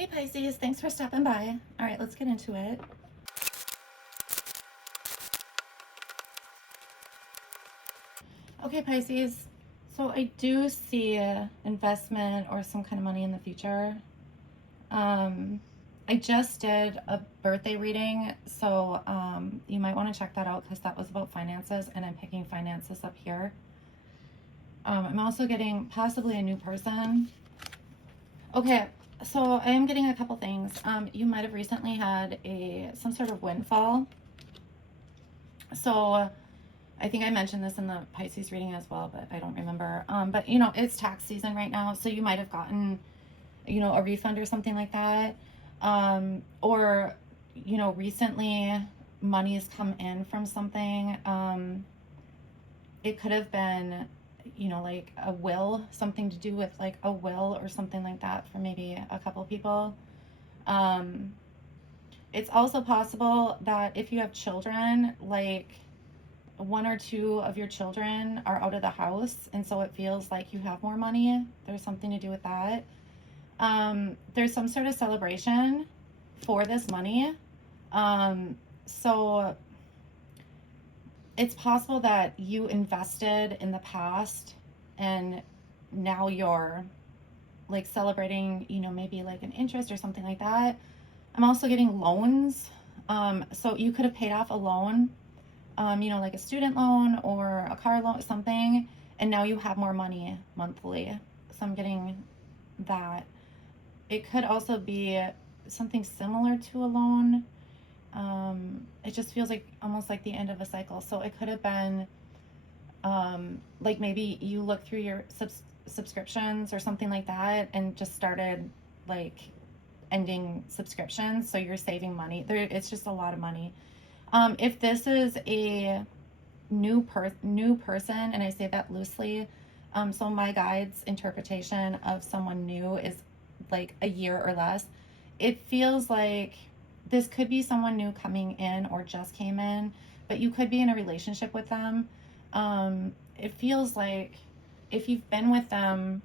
Hey Pisces, thanks for stopping by. All right, let's get into it. Okay, Pisces, so I do see investment or some kind of money in the future. I just did a birthday reading, so you might want to check that out because that was about finances, and I'm picking finances up here. I'm also getting possibly a new person. Okay, so I am getting a couple things. You might have recently had some sort of windfall. So I think I mentioned this in the Pisces reading as well, but I don't remember. But it's tax season right now, so you might have gotten, a refund or something like that. Or, recently money's come in from something. It could have been, like a will, something to do with like a will or something like that for maybe a couple people. It's also possible that if you have children, like one or two of your children are out of the house, and so it feels like you have more money. There's something to do with that. There's some sort of celebration for this money. So it's possible that you invested in the past and now you're like celebrating, maybe like an interest or something like that. I'm also getting loans. So you could have paid off a loan, like a student loan or a car loan, something, and now you have more money monthly. So I'm getting that. It could also be something similar to a loan. It just feels like almost like the end of a cycle. So it could have been like maybe you look through your subscriptions or something like that and just started like ending subscriptions, so you're saving money there. It's just a lot of money. If this is a new person, and I say that loosely, so my guide's interpretation of someone new is like a year or less. It feels like this could be someone new coming in or just came in, but you could be in a relationship with them. It feels like if you've been with them,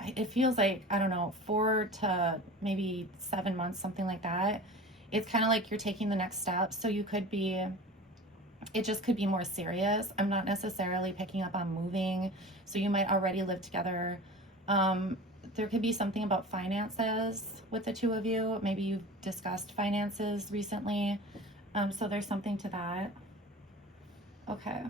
it feels like, I don't know, 4 to maybe 7 months, something like that. It's kind of like you're taking the next step. So it just could be more serious. I'm not necessarily picking up on moving. So you might already live together. There could be something about finances with the two of you. Maybe you've discussed finances recently. So there's something to that. Okay.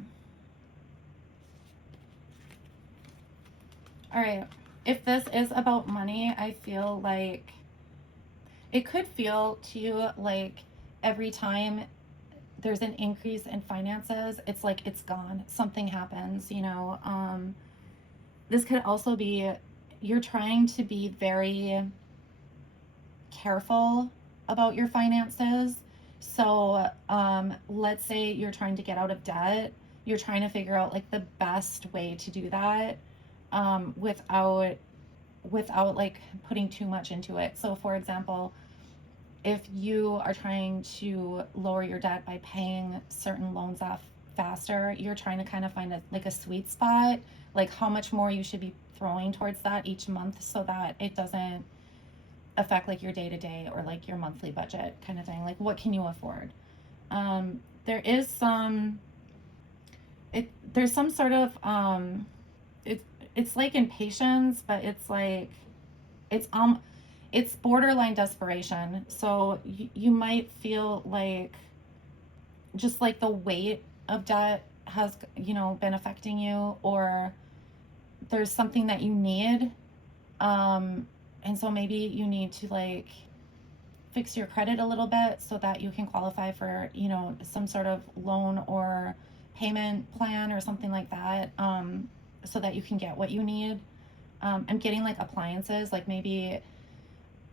All right. If this is about money, I feel like it could feel to you like every time there's an increase in finances, it's like it's gone. Something happens, This could also be you're trying to be very careful about your finances. So let's say you're trying to get out of debt. You're trying to figure out like the best way to do that without like putting too much into it. So for example, if you are trying to lower your debt by paying certain loans off faster, you're trying to kind of find a sweet spot, like how much more you should be throwing towards that each month so that it doesn't affect like your day-to-day or like your monthly budget kind of thing. Like what can you afford? There is there's some sort of it's like impatience, but it's like it's borderline desperation. So you might feel like just like the weight of debt has been affecting you, or there's something that you need, and so maybe you need to like fix your credit a little bit so that you can qualify for some sort of loan or payment plan or something like that, so that you can get what you need. I'm getting like appliances, like maybe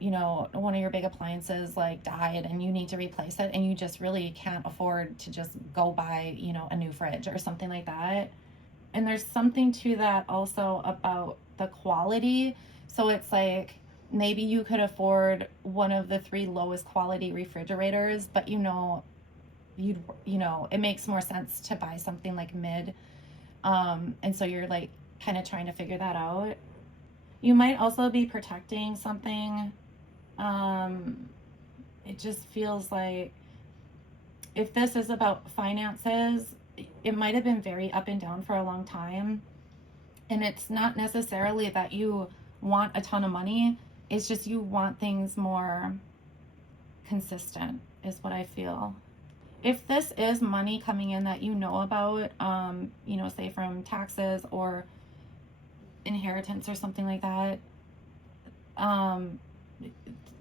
one of your big appliances like died and you need to replace it, and you just really can't afford to just go buy a new fridge or something like that. And there's something to that also about the quality. So it's like maybe you could afford one of the 3 lowest quality refrigerators, but it makes more sense to buy something like mid. And so you're like kind of trying to figure that out. You might also be protecting something It just feels like if this is about finances, it might have been very up and down for a long time. And it's not necessarily that you want a ton of money. It's just you want things more consistent, is what I feel. If this is money coming in that you know about, you know, say from taxes or inheritance or something like that,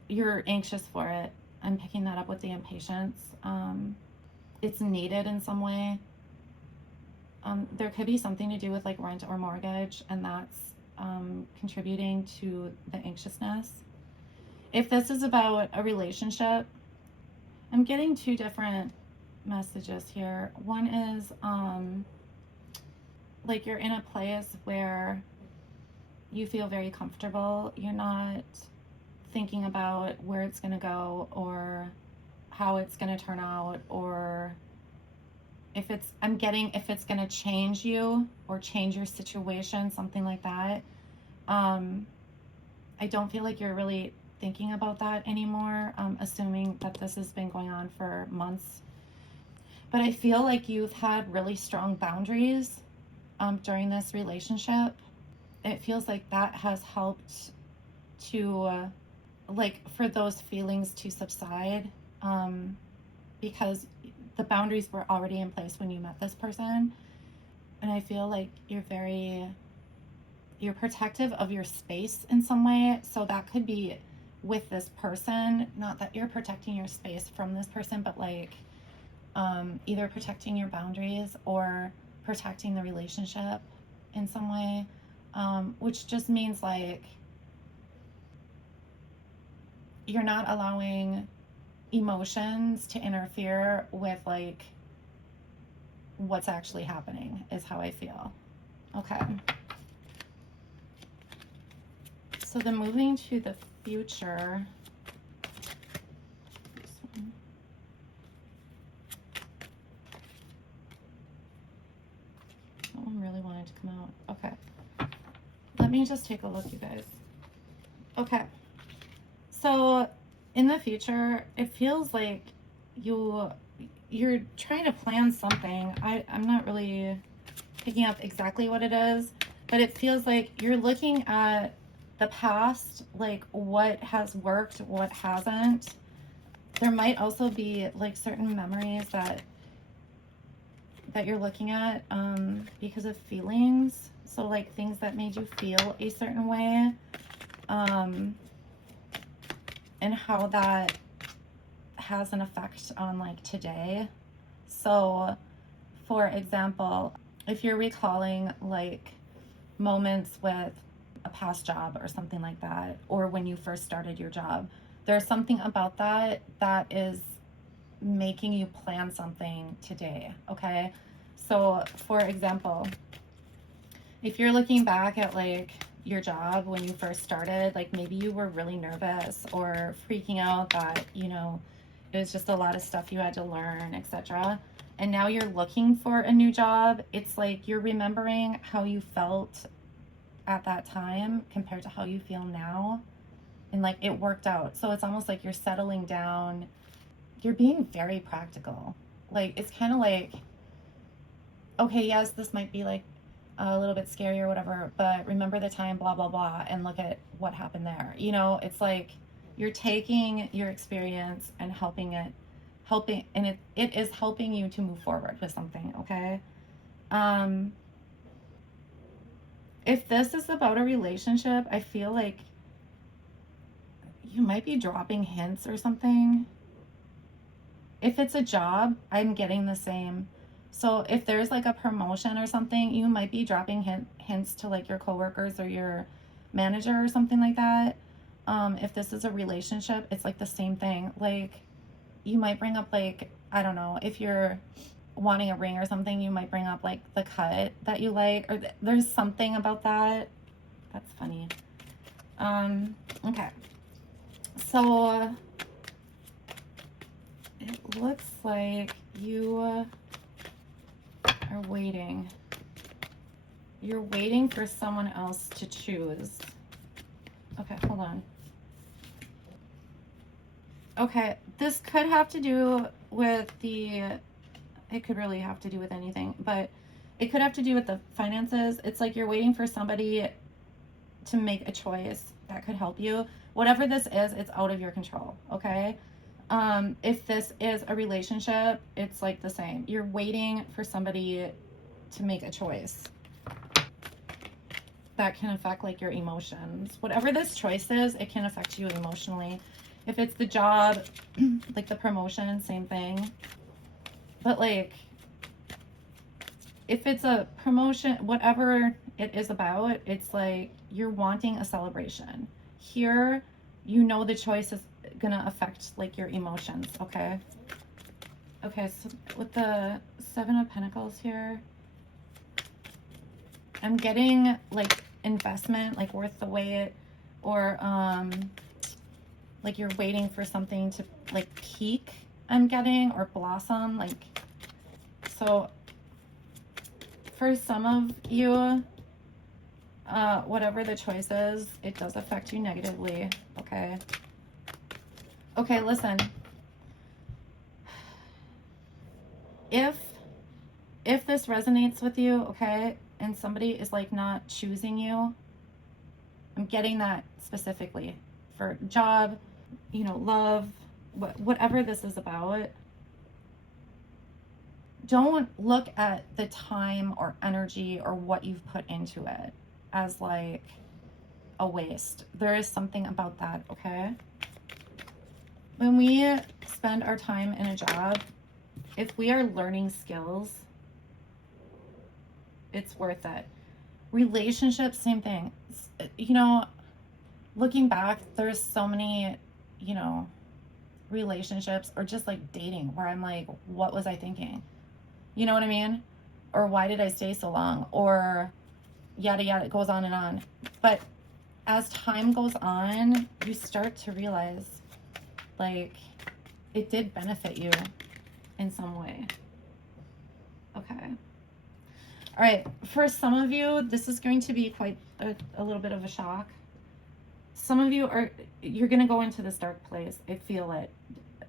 you're anxious for it. I'm picking that up with the impatience. It's needed in some way. There could be something to do with like rent or mortgage, and that's contributing to the anxiousness. If this is about a relationship, I'm getting two different messages here. One is like you're in a place where you feel very comfortable. You're not thinking about where it's going to go or how it's going to turn out, or if it's, I'm getting if it's going to change you or change your situation, something like that. I don't feel like you're really thinking about that anymore, assuming that this has been going on for months. But I feel like you've had really strong boundaries during this relationship. It feels like that has helped to, like, for those feelings to subside, because the boundaries were already in place when you met this person. And I feel like you're protective of your space in some way. So that could be with this person, not that you're protecting your space from this person, but like either protecting your boundaries or protecting the relationship in some way, which just means like you're not allowing emotions to interfere with like what's actually happening, is how I feel. Okay. So then moving to the future. That one really wanted to come out. Okay. Let me just take a look, you guys. Okay. So in the future, it feels like you're trying to plan something. I'm not really picking up exactly what it is, but it feels like you're looking at the past, like what has worked, what hasn't. There might also be like certain memories that you're looking at because of feelings. So like things that made you feel a certain way, and how that has an effect on like today. So for example, if you're recalling like moments with a past job or something like that, or when you first started your job, there's something about that that is making you plan something today. Okay. So for example, if you're looking back at like your job when you first started, like maybe you were really nervous or freaking out that, you know, it was just a lot of stuff you had to learn, etc. And now you're looking for a new job. It's like you're remembering how you felt at that time compared to how you feel now, and like it worked out. So it's almost like you're settling down. You're being very practical. Like it's kind of like, okay, yes, this might be like a little bit scary or whatever, but remember the time, blah blah blah, and look at what happened there. You know, it's like you're taking your experience and helping, and it is helping you to move forward with something. Okay. If this is about a relationship, I feel like you might be dropping hints or something. If it's a job, I'm getting the same. So if there's like a promotion or something, you might be dropping hints to like your coworkers or your manager or something like that. If this is a relationship, it's like the same thing. Like you might bring up like, I don't know, if you're wanting a ring or something, you might bring up like the cut that you like, or there's something about that. That's funny. Okay. So it looks like you are waiting. You're waiting for someone else to choose. Okay, hold on. Okay, this could have to do with it could really have to do with anything, but it could have to do with the finances. It's like you're waiting for somebody to make a choice that could help you. Whatever this is, it's out of your control, okay? If this is a relationship, it's like the same. You're waiting for somebody to make a choice that can affect like your emotions. Whatever this choice is, it can affect you emotionally. If it's the job, like the promotion, same thing. But like, if it's a promotion, whatever it is about, it's like you're wanting a celebration. Here, you know the choice is gonna affect like your emotions, okay? Okay, so with the Seven of Pentacles here, I'm getting like investment, like worth the wait, or like you're waiting for something to like peak, I'm getting, or blossom, like, so for some of you, whatever the choice is, it does affect you negatively, okay? Okay, listen. If this resonates with you, okay, and somebody is like not choosing you, I'm getting that specifically for job, you know, love, whatever this is about. Don't look at the time or energy or what you've put into it as like a waste. There is something about that, okay? When we spend our time in a job, if we are learning skills, it's worth it. Relationships, same thing. You know, looking back, there's so many, you know, relationships or just like dating where I'm like, what was I thinking? You know what I mean? Or why did I stay so long? Or yada yada, it goes on and on. But as time goes on, you start to realize like it did benefit you in some way. Okay. All right, for some of you, this is going to be quite a little bit of a shock. Some of you you're going to go into this dark place. I feel it.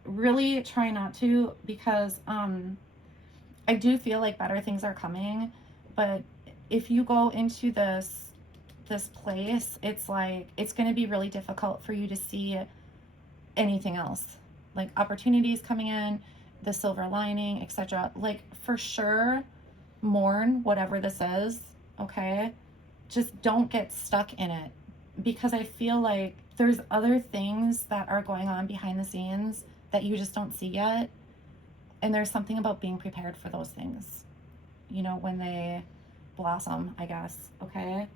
Really try not to, because I do feel like better things are coming, but if you go into this place, it's like it's going to be really difficult for you to see anything else, like opportunities coming in, the silver lining, etc. Like, for sure, mourn whatever this is, okay? Just don't get stuck in it, because I feel like there's other things that are going on behind the scenes that you just don't see yet. And there's something about being prepared for those things, you know, when they blossom, I guess, okay?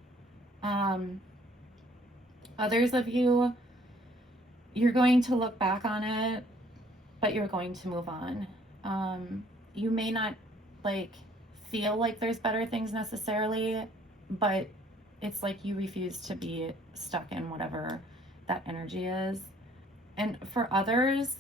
Others of you, you're going to look back on it, but you're going to move on. You may not like feel like there's better things necessarily, but it's like you refuse to be stuck in whatever that energy is. And for others,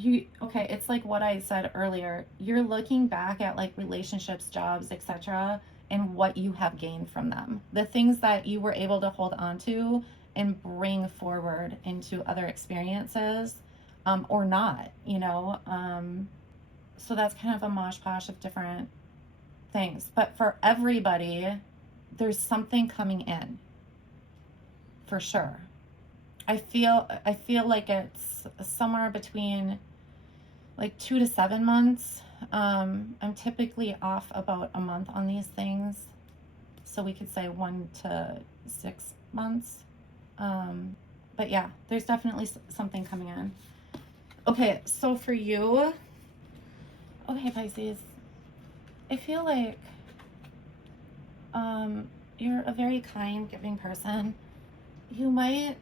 it's like what I said earlier. You're looking back at like relationships, jobs, etc., and what you have gained from them. The things that you were able to hold on to and bring forward into other experiences, or not, you know. So that's kind of a mosh posh of different things. But for everybody, there's something coming in, for sure. I feel like it's somewhere between like 2 to 7 months. I'm typically off about a month on these things, so we could say 1 to 6 months. But yeah, there's definitely something coming in. Okay, so for you, okay, Pisces, I feel like you're a very kind, giving person. You might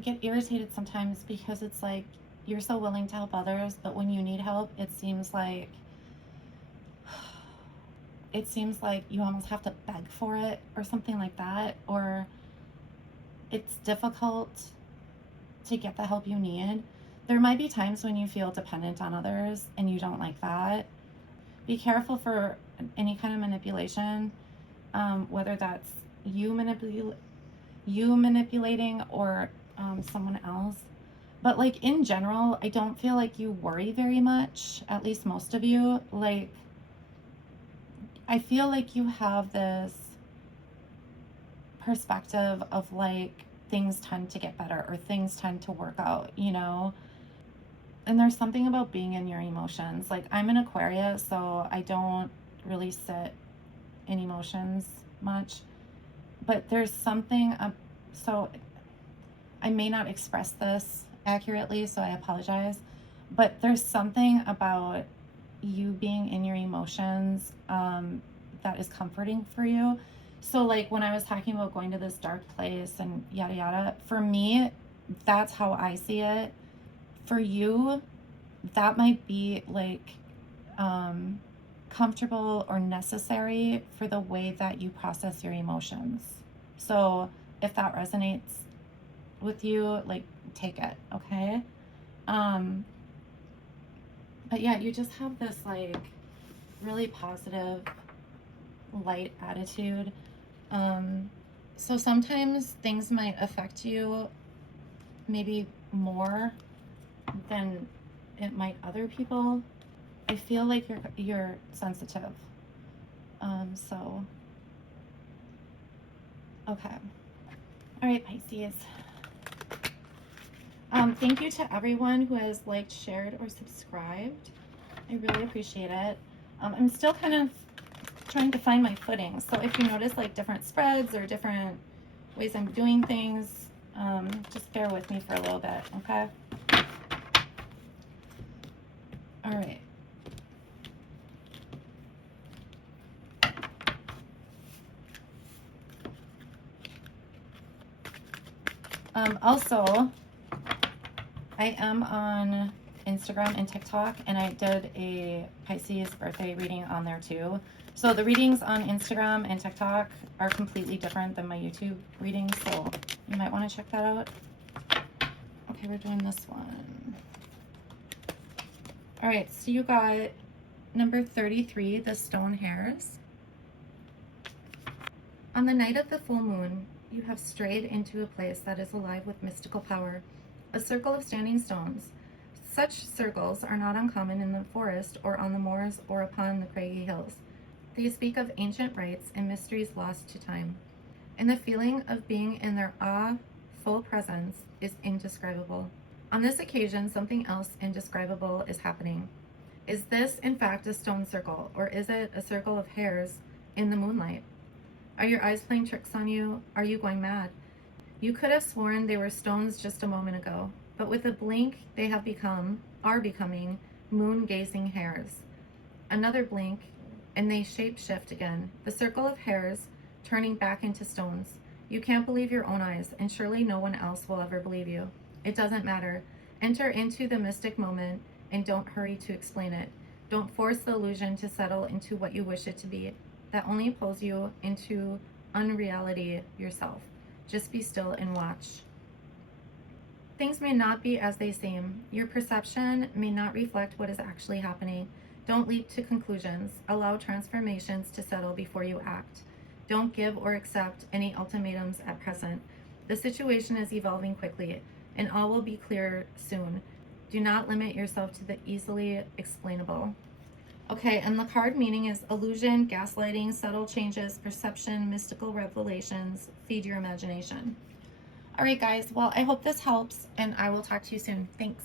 get irritated sometimes because it's like you're so willing to help others, but when you need help, it seems like you almost have to beg for it or something like that, or it's difficult to get the help you need. There might be times when you feel dependent on others and you don't like that. Be careful for any kind of manipulation, whether that's you manipulating or someone else. But like in general, I don't feel like you worry very much, at least most of you. Like, I feel like you have this perspective of like things tend to get better or things tend to work out, you know? And there's something about being in your emotions. Like, I'm an Aquarius, so I don't really sit in emotions much. But there's something, so I may not express this accurately, so I apologize. But there's something about you being in your emotions that is comforting for you. So, like, when I was talking about going to this dark place and yada yada, for me, that's how I see it. For you, that might be like comfortable or necessary for the way that you process your emotions. So, if that resonates with you, like, take it, okay? But yeah, you just have this like really positive, light attitude. So sometimes things might affect you maybe more than it might other people. I feel like you're sensitive. So okay. All right, Pisces. Thank you to everyone who has liked, shared, or subscribed. I really appreciate it. I'm still kind of trying to find my footing. So if you notice like different spreads or different ways I'm doing things, just bear with me for a little bit, okay? All right. Also, I am on Instagram and TikTok, and I did a Pisces birthday reading on there too. So the readings on Instagram and TikTok are completely different than my YouTube readings, so you might want to check that out. Okay, we're doing this one. All right, so you got number 33, the stone hairs. On the night of the full moon, you have strayed into a place that is alive with mystical power, a circle of standing stones. Such circles are not uncommon in the forest or on the moors or upon the craggy hills. They speak of ancient rites and mysteries lost to time, and the feeling of being in their awe-full presence is indescribable. On this occasion, something else indescribable is happening. Is this, in fact, a stone circle, or is it a circle of hairs in the moonlight? Are your eyes playing tricks on you? Are you going mad? You could have sworn they were stones just a moment ago, but with a blink, they are becoming moon-gazing hairs. Another blink, and they shape-shift again, the circle of hairs turning back into stones. You can't believe your own eyes, and surely no one else will ever believe you. It doesn't matter. Enter into the mystic moment, and don't hurry to explain it. Don't force the illusion to settle into what you wish it to be. That only pulls you into unreality yourself. Just be still and watch. Things may not be as they seem. Your perception may not reflect what is actually happening. Don't leap to conclusions. Allow transformations to settle before you act. Don't give or accept any ultimatums at present. The situation is evolving quickly, and all will be clear soon. Do not limit yourself to the easily explainable. Okay, and the card meaning is illusion, gaslighting, subtle changes, perception, mystical revelations. Feed your imagination. All right, guys. Well, I hope this helps, and I will talk to you soon. Thanks.